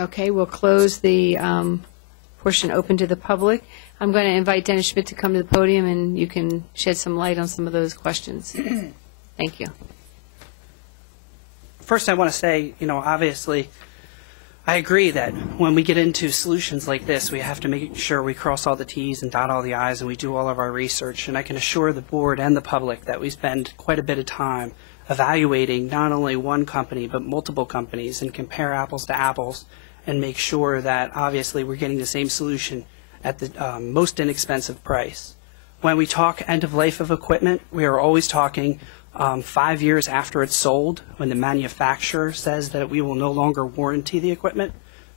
Okay, we'll close the portion open to the public. I'm going to invite Dennis Schmidt to come to the podium, and you can shed some light on some of those questions. Thank you. First, I want to say, obviously, I agree that when we get into solutions like this, we have to make sure we cross all the T's and dot all the I's, and we do all of our research. And I can assure the board and the public that we spend quite a bit of time evaluating not only one company, but multiple companies, and compare apples to apples, and make sure that, obviously, we're getting the same solution at the most inexpensive price. When we talk end of life of equipment, we are always talking 5 years after it's sold, when the manufacturer says that we will no longer warranty the equipment.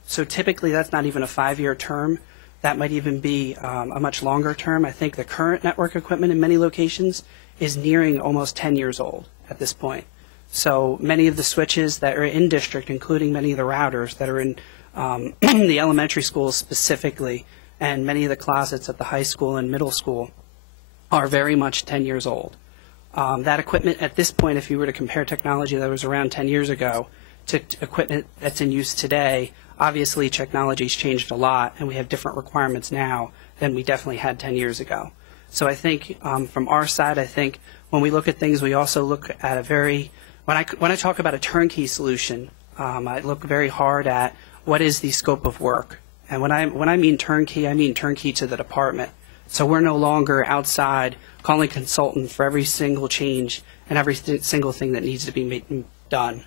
So typically that's not even a 5-year term. That might even be a much longer term. I think the current network equipment in many locations is nearing almost 10 years old at this point. So many of the switches that are in district, including many of the routers that are in the elementary schools specifically, and many of the closets at the high school and middle school, are very much 10 years old. That equipment at this point, if you were to compare technology that was around 10 years ago to equipment that's in use today, obviously technology's changed a lot, and we have different requirements now than we definitely had 10 years ago. So I think from our side, I think when we look at things, we also look at a very, when I talk about a turnkey solution, I look very hard at what is the scope of work. And when I mean turnkey to the department. So we're no longer outside calling a consultant for every single change and every single thing that needs to be done.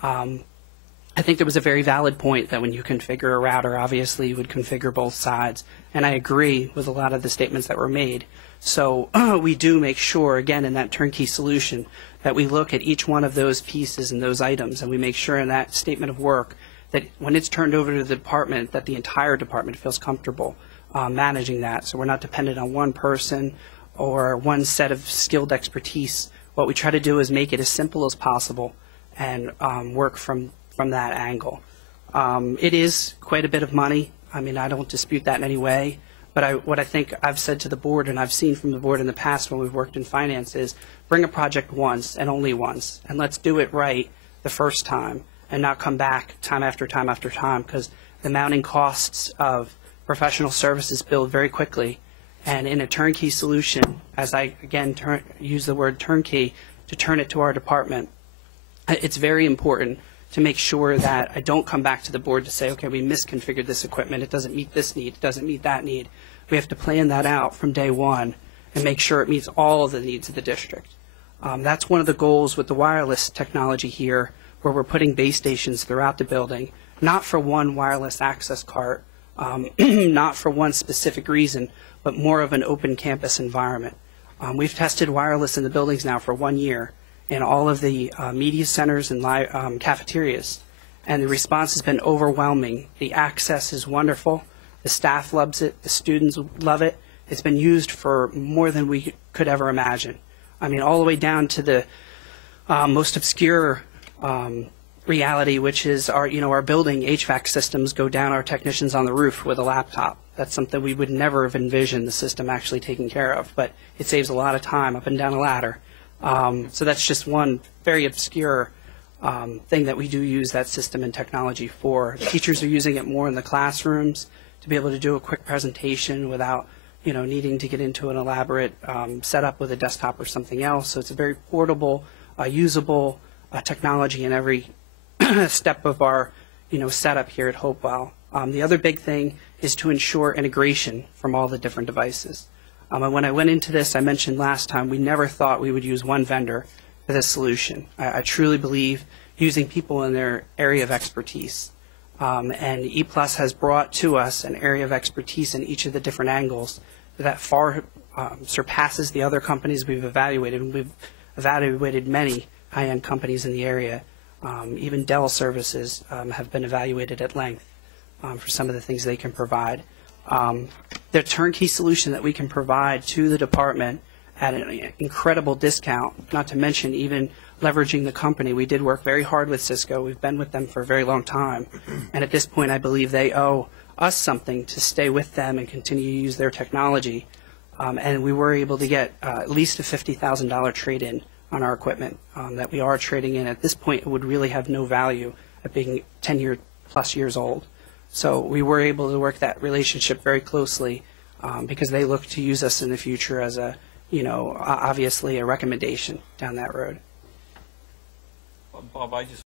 I think there was a very valid point that when you configure a router, obviously you would configure both sides. And I agree with a lot of the statements that were made. So we do make sure, again, in that turnkey solution, that we look at each one of those pieces and those items, and we make sure in that statement of work that when it's turned over to the department, that the entire department feels comfortable managing that. So we're not dependent on one person or one set of skilled expertise. What we try to do is make it as simple as possible and work from that angle. It is quite a bit of money. I mean, I don't dispute that in any way. But what I think I've said to the board, and I've seen from the board in the past when we've worked in finance, is bring a project once and only once, and let's do it right the first time and not come back time after time after time, because the mounting costs of professional services build very quickly. And in a turnkey solution, as I again use the word turnkey to turn it to our department, it's very important to make sure that I don't come back to the board to say, okay, we misconfigured this equipment, it doesn't meet this need, it doesn't meet that need. We have to plan that out from day one and make sure it meets all of the needs of the district. That's one of the goals with the wireless technology here, where we're putting base stations throughout the building, not for one wireless access cart, not for one specific reason, but more of an open campus environment. We've tested wireless in the buildings now for 1 year in all of the media centers and cafeterias, and the response has been overwhelming. The access is wonderful. The staff loves it. The students love it. It's been used for more than we could ever imagine. I mean, all the way down to the most obscure reality, which is our building HVAC systems go down our technicians on the roof with a laptop. That's something we would never have envisioned the system actually taking care of, but it saves a lot of time up and down a ladder. So that's just one very obscure thing that we do use that system and technology for. Teachers are using it more in the classrooms to be able to do a quick presentation without needing to get into an elaborate setup with a desktop or something else. So it's a very portable, usable technology in every step of our setup here at Hopewell. The other big thing is to ensure integration from all the different devices. And when I went into this, I mentioned last time, we never thought we would use one vendor for this solution. I truly believe using people in their area of expertise. And E+ has brought to us an area of expertise in each of the different angles that far surpasses the other companies we've evaluated. And we've evaluated many high-end companies in the area. Even Dell services have been evaluated at length for some of the things they can provide. The turnkey solution that we can provide to the department at an incredible discount, not to mention even leveraging the company. We did work very hard with Cisco. We've been with them for a very long time. And at this point, I believe they owe us something to stay with them and continue to use their technology. And we were able to get at least a $50,000 trade-in on our equipment that we are trading in. At this point, it would really have no value at being 10 plus years old. So we were able to work that relationship very closely because they look to use us in the future as a, obviously a recommendation down that road. Bob, I just